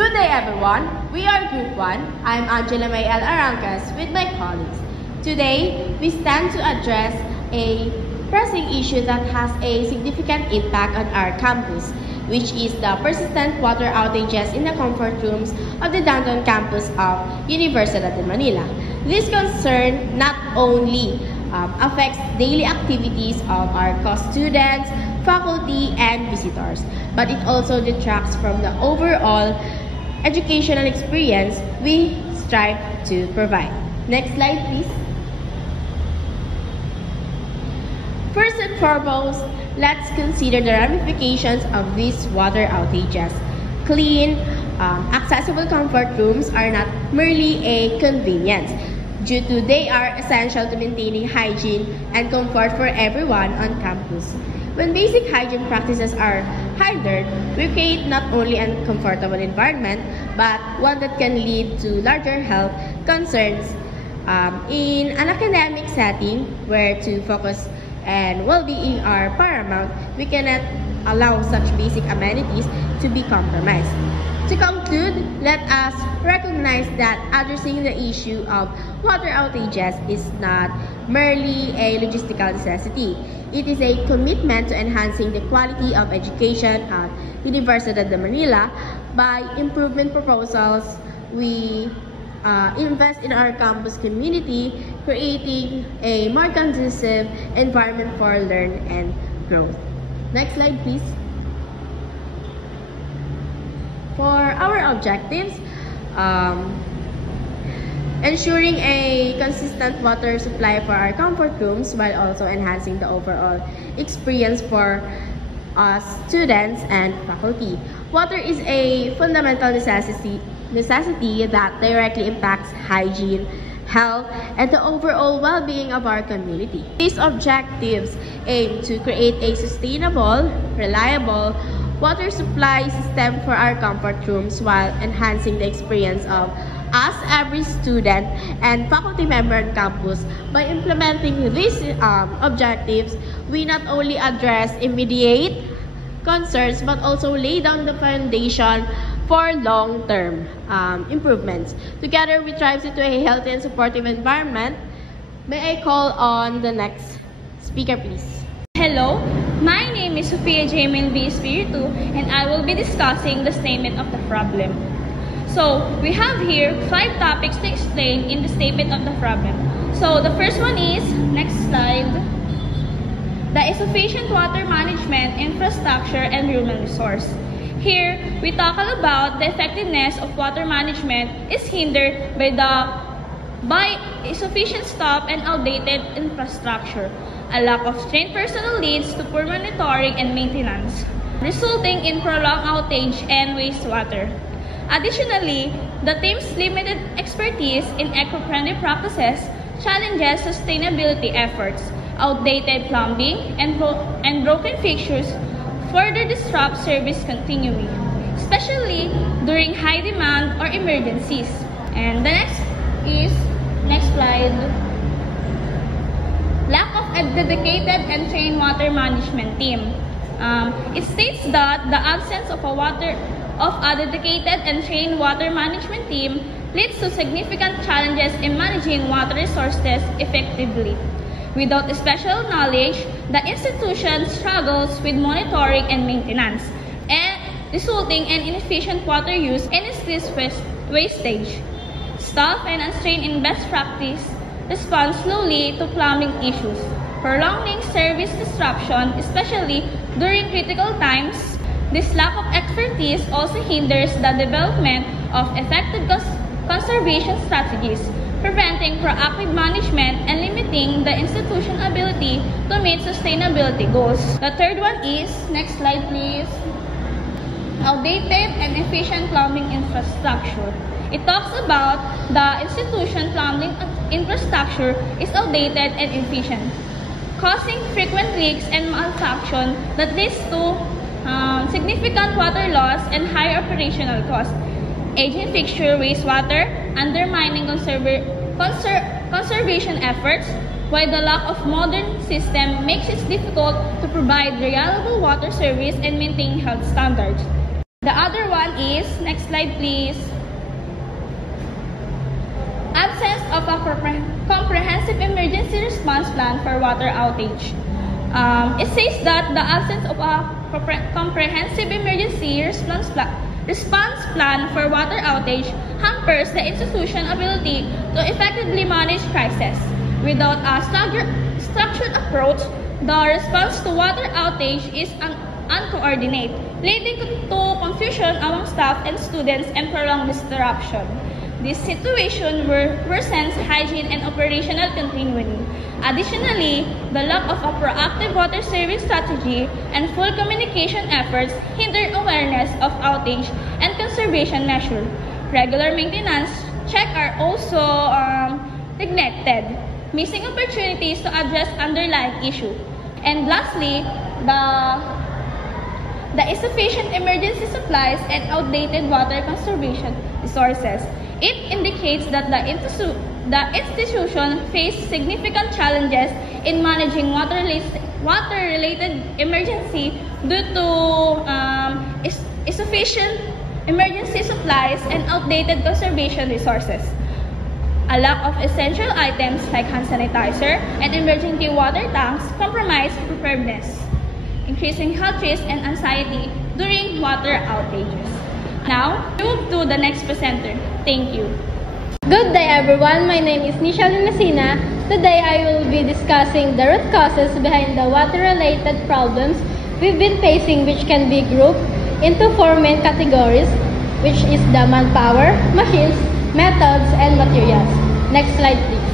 Good day everyone, we are Group 1. I'm Angela Mayel Arancas with my colleagues. Today, we stand to address a pressing issue that has a significant impact on our campus, which is the persistent water outages in the comfort rooms of the downtown campus of Universidad de Manila. This concern not only affects daily activities of our students, faculty, and visitors, but it also detracts from the overall educational experience we strive to provide. Next slide, please. First and foremost, let's consider the ramifications of these water outages. Clean, accessible comfort rooms are not merely a convenience, due to they are essential to maintaining hygiene and comfort for everyone on campus. When basic hygiene practices are hindered, we create not only an uncomfortable environment, but one that can lead to larger health concerns. In an academic setting where to focus and well-being are paramount, we cannot allow such basic amenities to be compromised. To conclude, let us recognize that addressing the issue of water outages is not merely a logistical necessity. It is a commitment to enhancing the quality of education at Universidad de Manila. By improvement proposals, we invest in our campus community, creating a more conducive environment for learn and growth. Next slide, please. For our objectives, ensuring a consistent water supply for our comfort rooms while also enhancing the overall experience for us students and faculty. Water is a fundamental necessity that directly impacts hygiene, health, and the overall well-being of our community. These objectives aim to create a sustainable, reliable water supply system for our comfort rooms while enhancing the experience of us, every student and faculty member on campus. By implementing these objectives, we not only address immediate concerns but also lay down the foundation for long-term improvements. Together, we strive into a healthy and supportive environment. May I call on the next speaker, please? Hello, my name is Sofia Jamin V. Espiritu, and I will be discussing the statement of the problem. So, we have here 5 topics to explain in the statement of the problem. So, the first one is, next slide, the insufficient water management, infrastructure, and human resource. Here, we talk about the effectiveness of water management is hindered by insufficient staff and outdated infrastructure. A lack of trained personnel leads to poor monitoring and maintenance, resulting in prolonged outage and wastewater. Additionally, the team's limited expertise in eco-friendly practices challenges sustainability efforts. Outdated plumbing and broken fixtures further disrupt service continuity, especially during high demand or emergencies. And the next slide. Lack of a dedicated and trained water management team. It states that the absence of a dedicated and trained water management team leads to significant challenges in managing water resources effectively. Without special knowledge, the institution struggles with monitoring and maintenance, and resulting in inefficient water use and increased wastage. Staff and untrained in best practice respond slowly to plumbing issues, prolonging service disruption, especially during critical times. This lack of expertise also hinders the development of effective conservation strategies, preventing proactive management and limiting the institution's ability to meet sustainability goals. The third one is, next slide please, outdated and efficient plumbing infrastructure. It talks about the institution plumbing infrastructure is outdated and inefficient, causing frequent leaks and malfunction that leads to significant water loss and high operational costs. Aging fixture wastewater, undermining conservation efforts, while the lack of modern system makes it difficult to provide reliable water service and maintain health standards. The other one is, next slide please, absence of a comprehensive emergency response plan for water outage. It says that the absence of a comprehensive emergency response plan for water outage hampers the institution's ability to effectively manage crisis. Without a structured approach, the response to water outage is uncoordinated, leading to confusion among staff and students and prolonged disruption. This situation worsens hygiene and operational continuity. Additionally, the lack of a proactive water saving strategy and full communication efforts hinder awareness of outage and conservation measures. Regular maintenance checks are also neglected, missing opportunities to address underlying issues. And lastly, the insufficient emergency supplies and outdated water conservation resources. It indicates that the institution faced significant challenges in managing water-related emergency due to insufficient emergency supplies and outdated conservation resources. A lack of essential items like hand sanitizer and emergency water tanks compromise preparedness, increasing health risks and anxiety during water outages. Now, we move to the next presenter. Thank you. Good day everyone, my name is Nishalyn Messina. Today I will be discussing the root causes behind the water-related problems we've been facing, which can be grouped into four main categories, which is the manpower, machines, methods, and materials. Next slide please.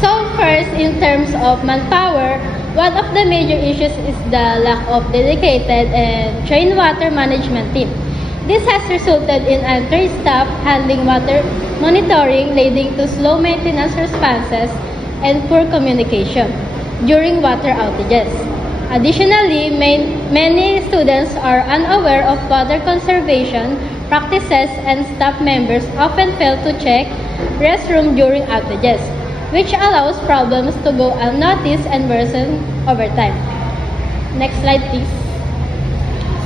So first, in terms of manpower, one of the major issues is the lack of dedicated and trained water management team. This has resulted in understaffed handling water monitoring, leading to slow maintenance responses and poor communication during water outages. Additionally, many students are unaware of water conservation practices, and staff members often fail to check restroom during outages, which allows problems to go unnoticed and worsen over time. Next slide please.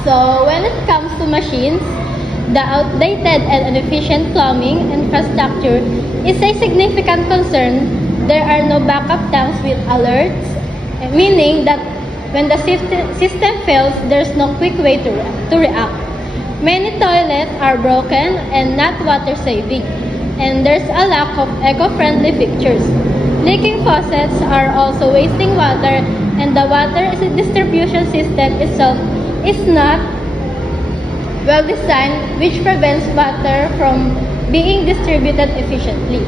So when it comes to machines, the outdated and inefficient plumbing infrastructure is a significant concern. There are no backup tanks with alerts, meaning that when the system fails, there's no quick way to react. Many toilets are broken and not water saving, and there's a lack of eco-friendly fixtures. Leaking faucets are also wasting water, and the water distribution system itself is not well designed, which prevents water from being distributed efficiently.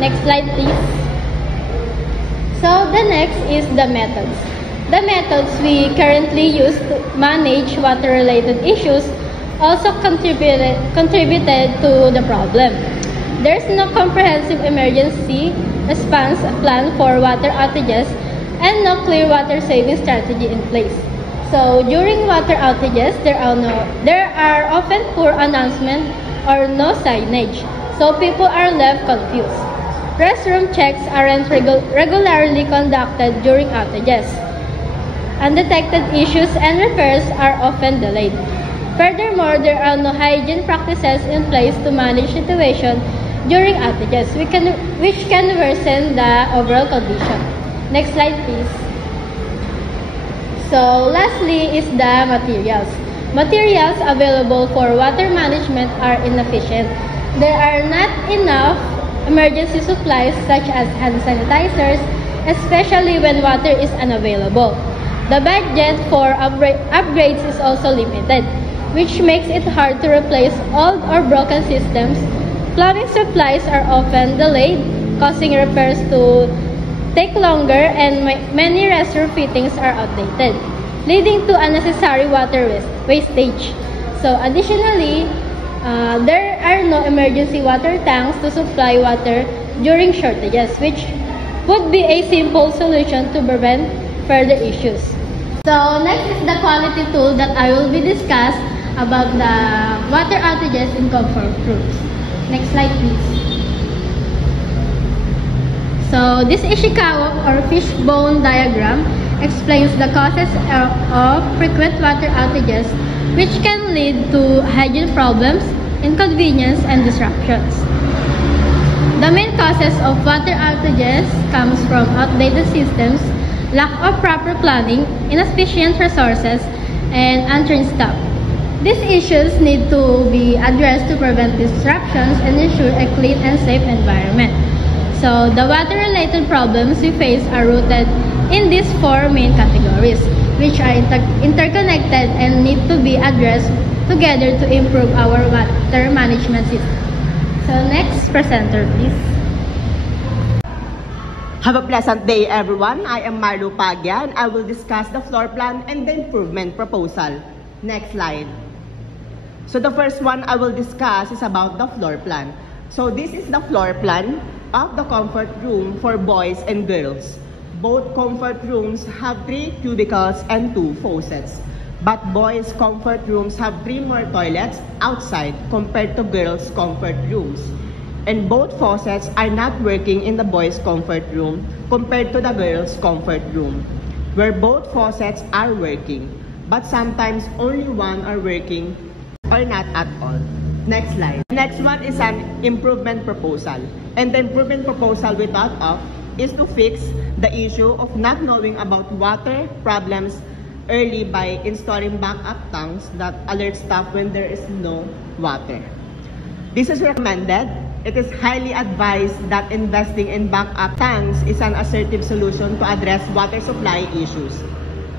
Next slide please. So the next is the methods. The methods we currently use to manage water-related issues also contributed to the problem. There's no comprehensive emergency response plan for water outages and no clear water saving strategy in place. So during water outages, there are often poor announcements or no signage, so people are left confused. Restroom checks aren't regularly conducted during outages. Undetected issues and repairs are often delayed. Furthermore, there are no hygiene practices in place to manage situation during outages, which can worsen the overall condition. Next slide please. So lastly is the materials. Materials available for water management are inefficient. There are not enough emergency supplies such as hand sanitizers, especially when water is unavailable. The budget for upgrades is also limited, which makes it hard to replace old or broken systems. Plumbing supplies are often delayed, causing repairs to take longer, and many restroom fittings are outdated, leading to unnecessary water wastage. So additionally, there are no emergency water tanks to supply water during shortages, which would be a simple solution to prevent further issues. So next is the quality tool that I will be discuss about the water outages in comfort rooms. Next slide please. So this Ishikawa or fishbone diagram explains the causes of frequent water outages, which can lead to hygiene problems, inconvenience, and disruptions. The main causes of water outages comes from outdated systems, lack of proper planning, insufficient resources, and untrained staff. These issues need to be addressed to prevent disruptions and ensure a clean and safe environment. So, the water-related problems we face are rooted in these four main categories, which are interconnected and need to be addressed together to improve our water management system. So, next presenter, please. Have a pleasant day, everyone. I am Marlo Pagya, and I will discuss the floor plan and the improvement proposal. Next slide. So the first one I will discuss is about the floor plan. So this is the floor plan of the comfort room for boys and girls. Both comfort rooms have 3 cubicles and 2 faucets. But boys' comfort rooms have 3 more toilets outside compared to girls' comfort rooms. And both faucets are not working in the boys' comfort room compared to the girls' comfort room, where both faucets are working, but sometimes only one are working or not at all. Next slide. Next one is an improvement proposal. And the improvement proposal we thought of is to fix the issue of not knowing about water problems early by installing backup tanks that alert staff when there is no water. This is recommended. It is highly advised that investing in backup tanks is an assertive solution to address water supply issues.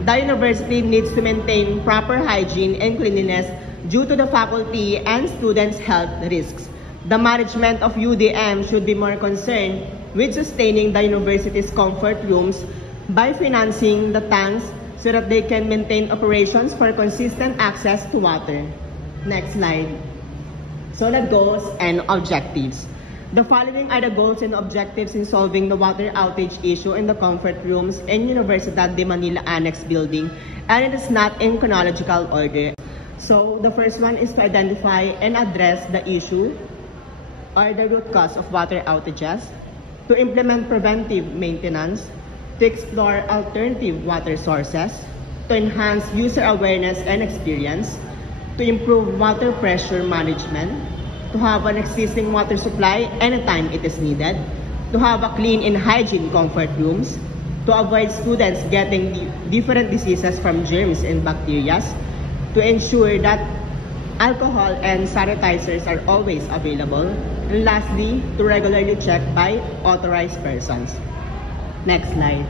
The university needs to maintain proper hygiene and cleanliness due to the faculty and students' health risks. The management of UDM should be more concerned with sustaining the university's comfort rooms by financing the tanks so that they can maintain operations for consistent access to water. Next slide. Solid goals and objectives. The following are the goals and objectives in solving the water outage issue in the comfort rooms in Universidad de Manila Annex Building, and it is not in chronological order. So, the first one is to identify and address the issue or the root cause of water outages, to implement preventive maintenance, to explore alternative water sources, to enhance user awareness and experience, to improve water pressure management, to have an existing water supply anytime it is needed, to have a clean and hygiene comfort rooms, to avoid students getting different diseases from germs and bacteria, to ensure that alcohol and sanitizers are always available, and lastly, to regularly check by authorized persons. Next slide.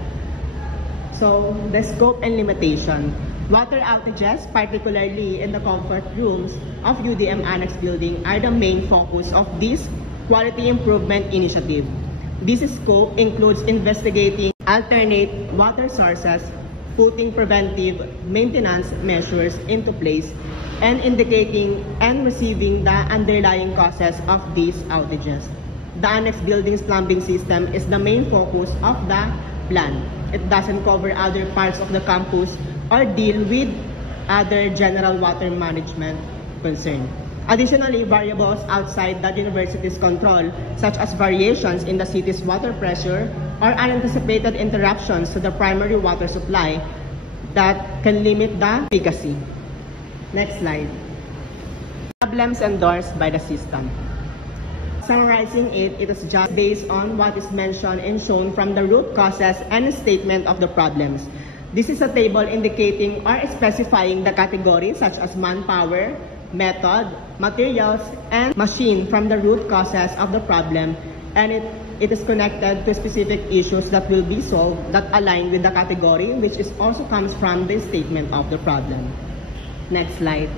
So, the scope and limitation. Water outages, particularly in the comfort rooms of UDM Annex Building, are the main focus of this quality improvement initiative. This scope includes investigating alternate water sources, putting preventive maintenance measures into place, and indicating and receiving the underlying causes of these outages. The Annex Building's plumbing system is the main focus of the plan. It doesn't cover other parts of the campus or deal with other general water management concerns. Additionally, variables outside the university's control, such as variations in the city's water pressure or unanticipated interruptions to the primary water supply, that can limit the efficacy. Next slide. Problems endorsed by the system. Summarizing it is just based on what is mentioned and shown from the root causes and statement of the problems. This is a table indicating or specifying the categories such as manpower, method, materials, and machine from the root causes of the problem, and it is connected to specific issues that will be solved that align with the category, which is also comes from the statement of the problem. Next slide.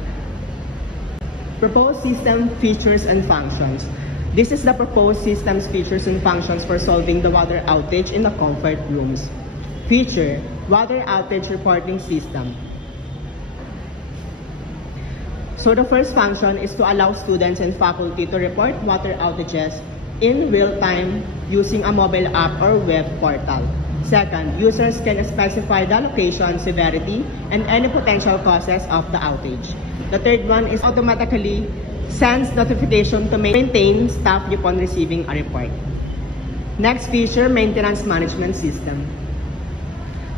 Proposed system features and functions. This is the proposed system's features and functions for solving the water outage in the comfort rooms. Feature: water outage reporting system. So the first function is to allow students and faculty to report water outages in real time using a mobile app or web portal. Second, users can specify the location, severity, and any potential causes of the outage. The third one is automatically sends notification to maintain staff upon receiving a report. Next feature, maintenance management system.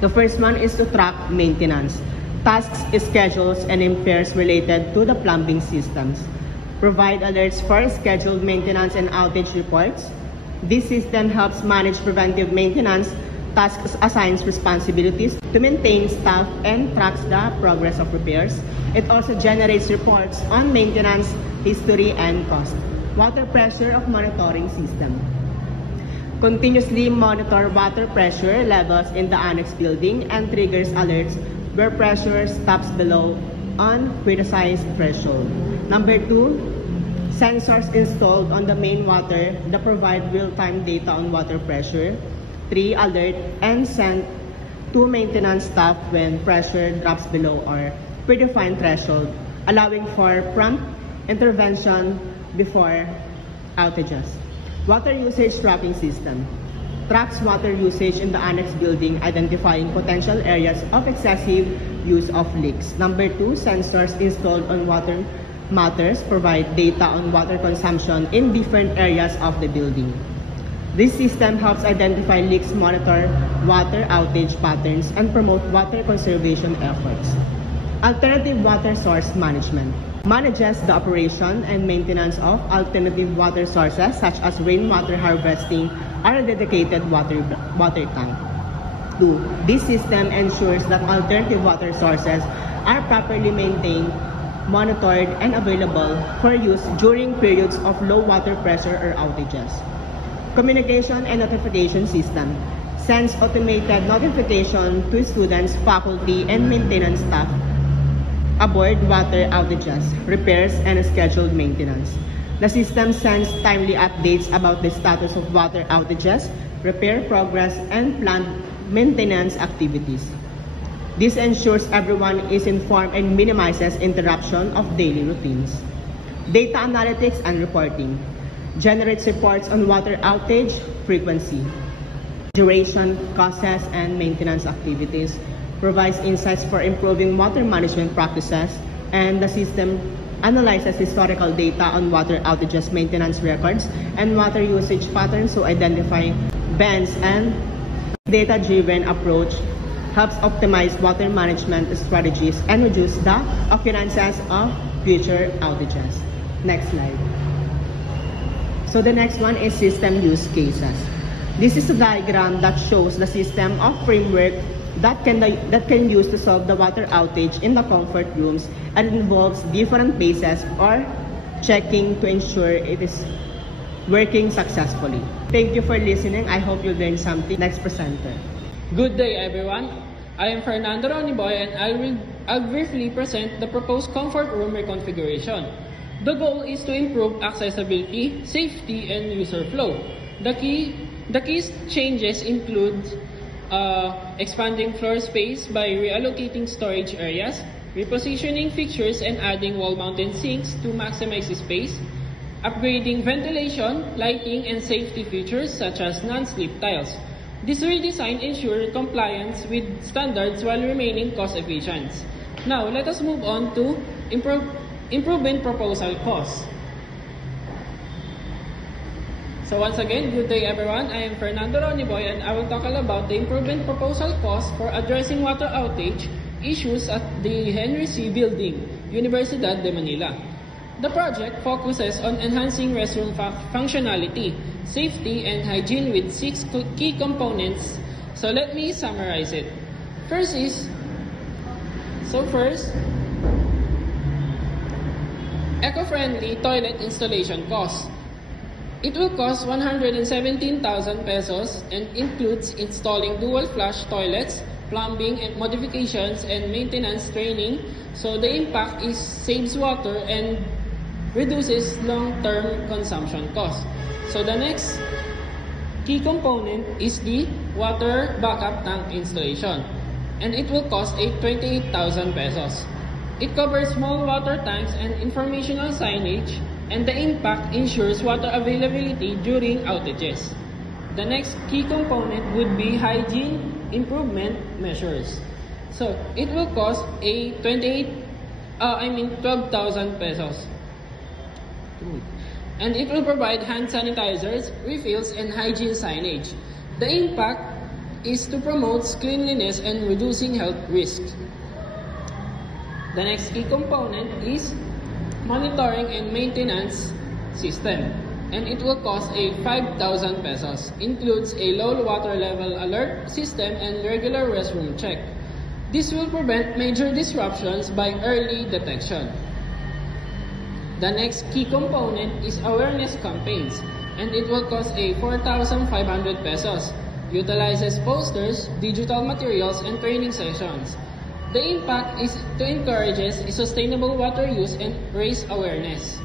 The first one is to track maintenance, tasks, schedules, and impairs related to the plumbing systems. Provide alerts for scheduled maintenance and outage reports. This system helps manage preventive maintenance, tasks, assigns responsibilities to maintain staff, and tracks the progress of repairs. It also generates reports on maintenance, history, and cost. Water pressure of monitoring system. Continuously monitor water pressure levels in the annex building and triggers alerts where pressure stops below uncriticized threshold. Number 2, sensors installed on the main water that provide real-time data on water pressure. 3, alert and send to maintenance staff when pressure drops below or predefined threshold, allowing for prompt intervention before outages. Water usage tracking system tracks water usage in the annex building, identifying potential areas of excessive use of leaks. Number 2, sensors installed on water matters provide data on water consumption in different areas of the building. This system helps identify leaks, monitor water outage patterns, and promote water conservation efforts. Alternative water source management manages the operation and maintenance of alternative water sources such as rainwater harvesting or a dedicated water tank. 2. This system ensures that alternative water sources are properly maintained, monitored, and available for use during periods of low water pressure or outages. Communication and notification system sends automated notification to students, faculty, and maintenance staff aboard water outages, repairs, and scheduled maintenance. The system sends timely updates about the status of water outages, repair progress, and planned maintenance activities. This ensures everyone is informed and minimizes interruption of daily routines. Data analytics and reporting generates reports on water outage frequency, duration, causes, and maintenance activities, provides insights for improving water management practices, and the system analyzes historical data on water outages maintenance records and water usage patterns to identify bends, and data-driven approach helps optimize water management strategies and reduce the occurrences of future outages. Next slide. So the next one is system use cases. This is a diagram that shows the system of framework that can use to solve the water outage in the comfort rooms, and involves different phases or checking to ensure it is working successfully. Thank you for listening. I hope you learned something. Next presenter. Good day, everyone. I am Fernando Roniboy, and I'll briefly present the proposed comfort room reconfiguration. The goal is to improve accessibility, safety, and user flow. The key changes include expanding floor space by reallocating storage areas, repositioning fixtures and adding wall-mounted sinks to maximize space, upgrading ventilation, lighting, and safety features such as non-slip tiles. This redesign ensures compliance with standards while remaining cost-efficient. Now, let us move on to improvement proposal costs. So once again, good day everyone. I am Fernando Roniboy, and I will talk about the improvement proposal cost for addressing water outage issues at the Henry C. Building, Universidad de Manila. The project focuses on enhancing restroom functionality, safety, and hygiene with 6 key components. So let me summarize it. First, eco-friendly toilet installation costs. It will cost 117,000 pesos and includes installing dual flush toilets, plumbing and modifications, and maintenance training. So the impact is saves water and reduces long-term consumption costs. So the next key component is the water backup tank installation, and it will cost 28,000 pesos. It covers small water tanks and informational signage, and the impact ensures water availability during outages. The next key component would be hygiene improvement measures. So it will cost 12,000 pesos. And it will provide hand sanitizers, refills, and hygiene signage. The impact is to promote cleanliness and reducing health risks. The next key component is monitoring and maintenance system, and it will cost a 5,000 pesos. Includes a low water level alert system and regular restroom check. This will prevent major disruptions by early detection. The next key component is awareness campaigns, and it will cost a 4,500 pesos. Utilizes posters, digital materials, and training sessions. The impact is to encourage sustainable water use and raise awareness.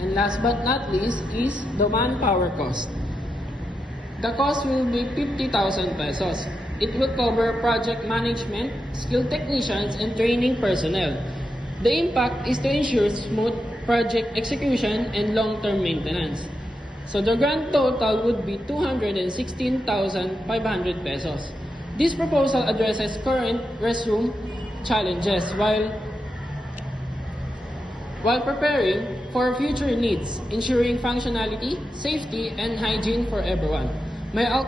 And last but not least is the manpower cost. The cost will be 50,000 pesos. It will cover project management, skilled technicians, and training personnel. The impact is to ensure smooth project execution and long-term maintenance. So the grand total would be 216,500 pesos. This proposal addresses current restroom challenges while preparing for future needs, ensuring functionality, safety, and hygiene for everyone. May I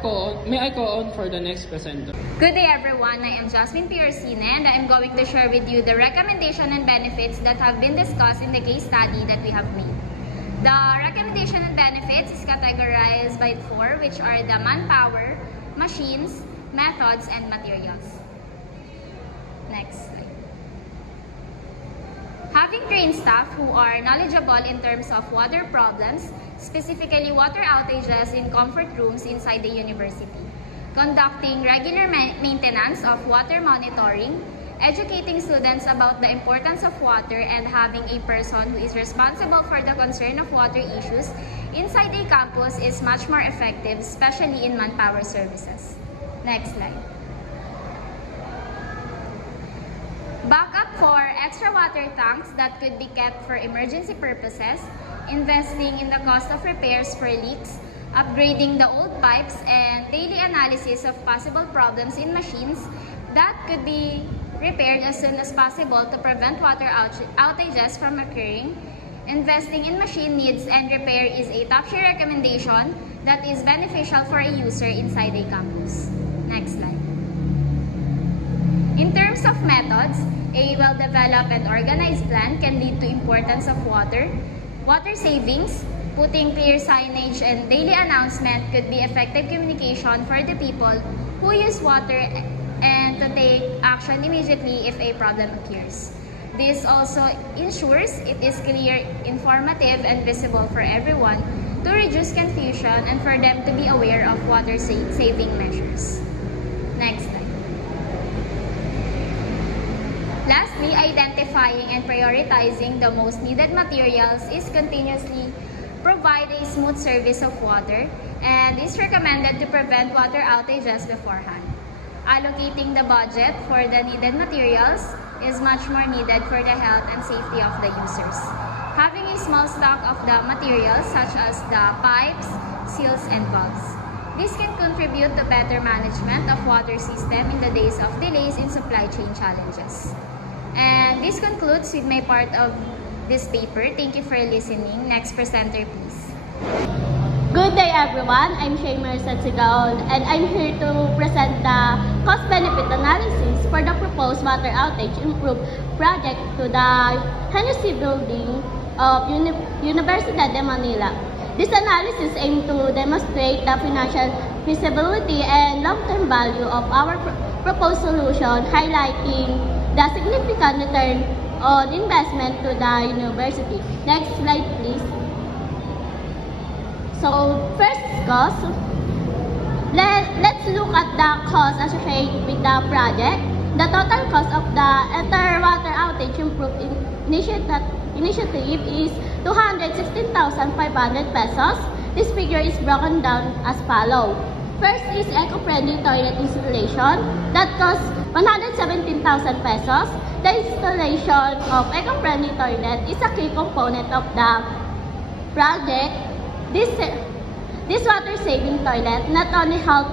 go on for the next presenter? Good day everyone, I am Jasmine P. Orsina and I am going to share with you the recommendation and benefits that have been discussed in the case study that we have made. The recommendation and benefits is categorized by 4, which are the manpower, machines, methods, and materials. Next slide. Having trained staff who are knowledgeable in terms of water problems, specifically water outages in comfort rooms inside the university, conducting regular maintenance of water monitoring, educating students about the importance of water, and having a person who is responsible for the concern of water issues inside a campus is much more effective, especially in manpower services. Next slide. Backup for extra water tanks that could be kept for emergency purposes, investing in the cost of repairs for leaks, upgrading the old pipes, and daily analysis of possible problems in machines that could be repaired as soon as possible to prevent water outages from occurring. Investing in machine needs and repair is a top-tier recommendation that is beneficial for a user inside a campus. Next slide. In terms of methods, a well-developed and organized plan can lead to importance of water savings, putting clear signage and daily announcement could be effective communication for the people who use water and to take action immediately if a problem occurs. This also ensures it is clear, informative, and visible for everyone to reduce confusion and for them to be aware of water saving measures. Next slide. Lastly, identifying and prioritizing the most needed materials is continuously provide a smooth service of water and is recommended to prevent water outages beforehand. Allocating the budget for the needed materials is much more needed for the health and safety of the users. Having a small stock of the materials such as the pipes, seals, and valves. This can contribute to better management of water system in the days of delays in supply chain challenges. And this concludes with my part of this paper. Thank you for listening. Next presenter, please. Good day everyone, I'm Shamer Satsigaon and I'm here to present the cost-benefit analysis for the proposed water outage improve project to the Hennessy building of Universidad de Manila. This analysis aims to demonstrate the financial feasibility and long-term value of our proposed solution, highlighting the significant return on investment to the university. Next slide, please. So, first cost. Let's look at the cost associated with the project. The total cost of the entire water outage improvement initiative is 216,500 pesos. This figure is broken down as follows. First is eco-friendly toilet installation. That costs 117,000 pesos. The installation of eco-friendly toilet is a key component of the project. This water-saving toilet not only helps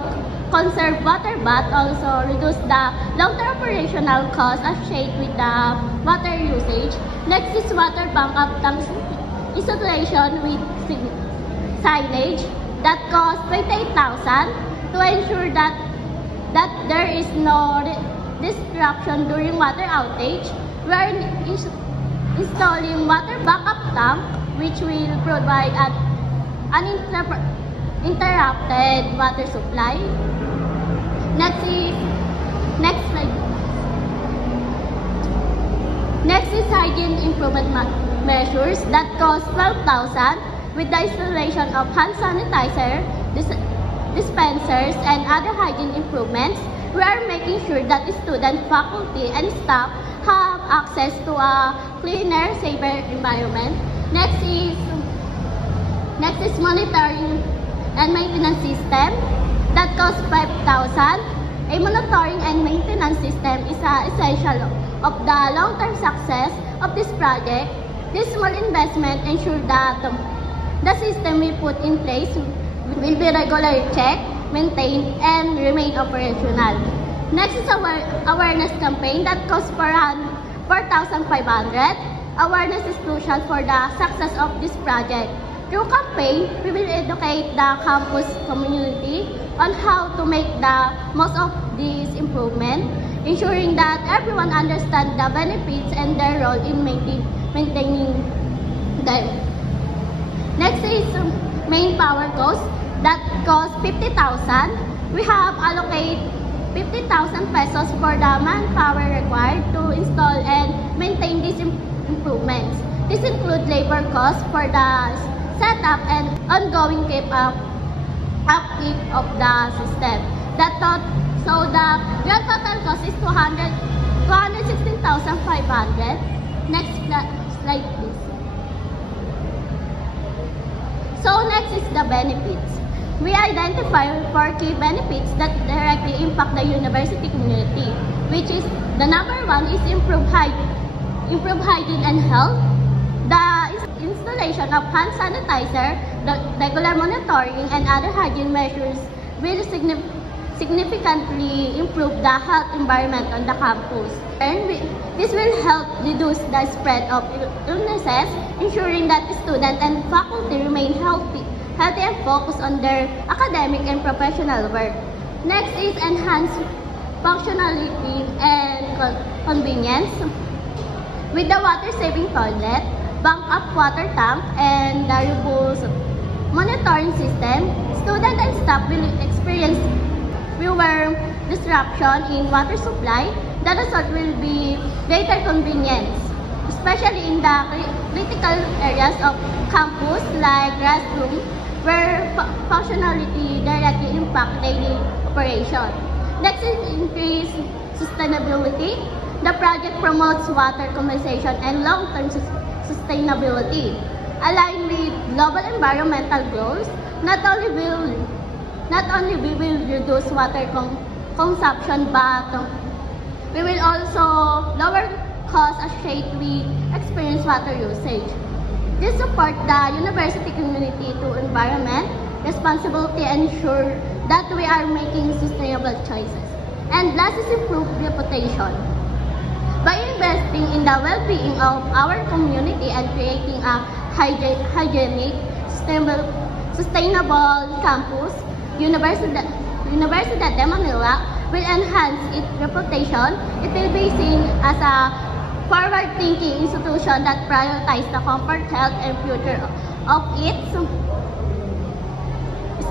conserve water but also reduce the long-term operational costs associated with the water usage. Next is water backup tank installation with signage that costs 28,000 to ensure that that there is no disruption during water outage. We are installing water backup tank, which will provide an uninterrupted water supply. Next slide. Next is hygiene improvement measures that cost 12,000 with the installation of hand sanitizer, dispensers, and other hygiene improvements. We are making sure that students, faculty, and staff have access to a cleaner, safer environment. Next is monitoring and maintenance system that costs 5,000. A monitoring and maintenance system is essential of the long-term success of this project. This small investment ensures that the system we put in place will be regularly checked, maintained, and remain operational. Next is awareness campaign that costs 4,500. Awareness is crucial for the success of this project. Through campaign, we will educate the campus community on how to make the most of this improvement, ensuring that everyone understands the benefits and their role in maintaining them. Next is main power cost that costs 50,000. We have allocated 50,000 pesos for the manpower required to install and maintain these improvements. This includes labor costs for the setup and ongoing upkeep of the system. So the grand total cost is 216,500. Next slide, please. So next is the benefits. We identify 4 key benefits that directly impact the university community, which is the number 1 is improved hygiene and health. The installation of hand sanitizer, the regular monitoring, and other hygiene measures will significantly improve the health environment on the campus. And this will help reduce the spread of illnesses, ensuring that students and faculty remain healthy and focused on their academic and professional work. Next is enhanced functionality and convenience. With the water-saving toilet, backup water tank, and the robust monitoring system, students and staff will experience fewer disruption in water supply. The result will be greater convenience, especially in the critical areas of campus like restroom, where functionality directly impact daily operation. Next is increased sustainability. The project promotes water conservation and long-term sustainability. Aligned with global environmental goals, not only we will reduce water consumption, but we will also lower costs associated with experienced water usage. This supports the university community to environment responsibility and ensure that we are making sustainable choices. And last is improved reputation. By investing in the well-being of our community and creating a hygienic, sustainable campus, Universidad de Manila will enhance its reputation. It will be seen as a forward-thinking institution that prioritizes the comfort, health, and future of its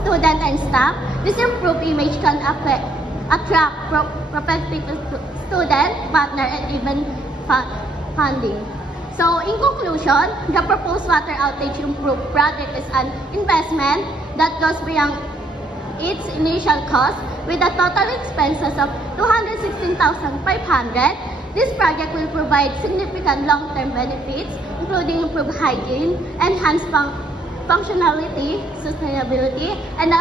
students and staff. This improved image can attract prospective students, partners, and even funding. So, in conclusion, the proposed water outage improved project is an investment that goes beyond its initial cost with a total expenses of 216,500. This project will provide significant long-term benefits, including improved hygiene, enhanced functionality, sustainability, and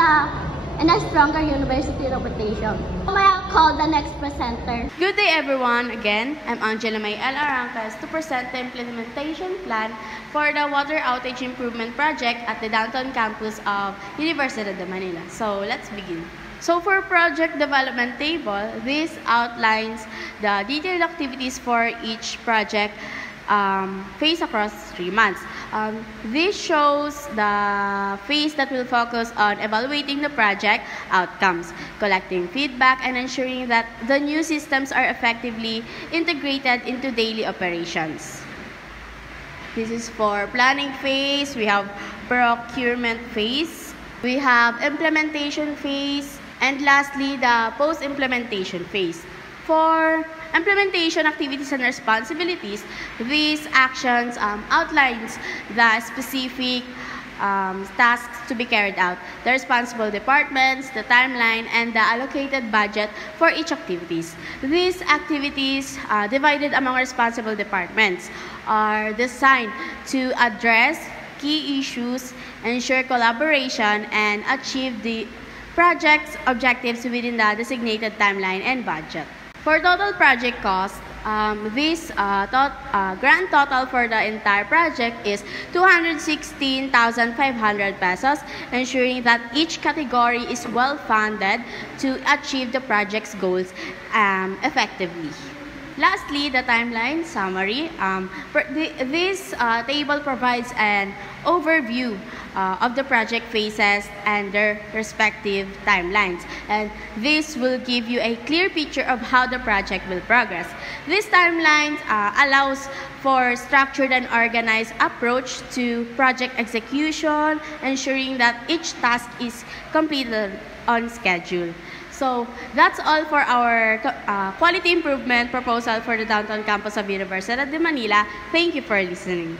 a stronger university reputation. May I call the next presenter? Good day everyone. Again, I'm Angela May L. Arancas to present the implementation plan for the water outage improvement project at the downtown campus of Universidad de Manila. So let's begin. So for project development table, this outlines the detailed activities for each project phase across 3 months. This shows the phase that will focus on evaluating the project outcomes, collecting feedback, and ensuring that the new systems are effectively integrated into daily operations. This is for planning phase. We have procurement phase. We have implementation phase. And lastly, the post-implementation phase. For implementation activities and responsibilities, these actions outlines the specific tasks to be carried out, the responsible departments, the timeline, and the allocated budget for each activities. These activities, divided among responsible departments, are designed to address key issues, ensure collaboration, and achieve the project's objectives within the designated timeline and budget. For total project cost, this grand total for the entire project is 216,500 pesos, ensuring that each category is well funded to achieve the project's goals effectively. Lastly, the timeline summary. This table provides an overview of the project phases and their respective timelines. And this will give you a clear picture of how the project will progress. This timeline allows for structured and organized approach to project execution, ensuring that each task is completed on schedule. So that's all for our quality improvement proposal for the downtown campus of Universidad de Manila. Thank you for listening.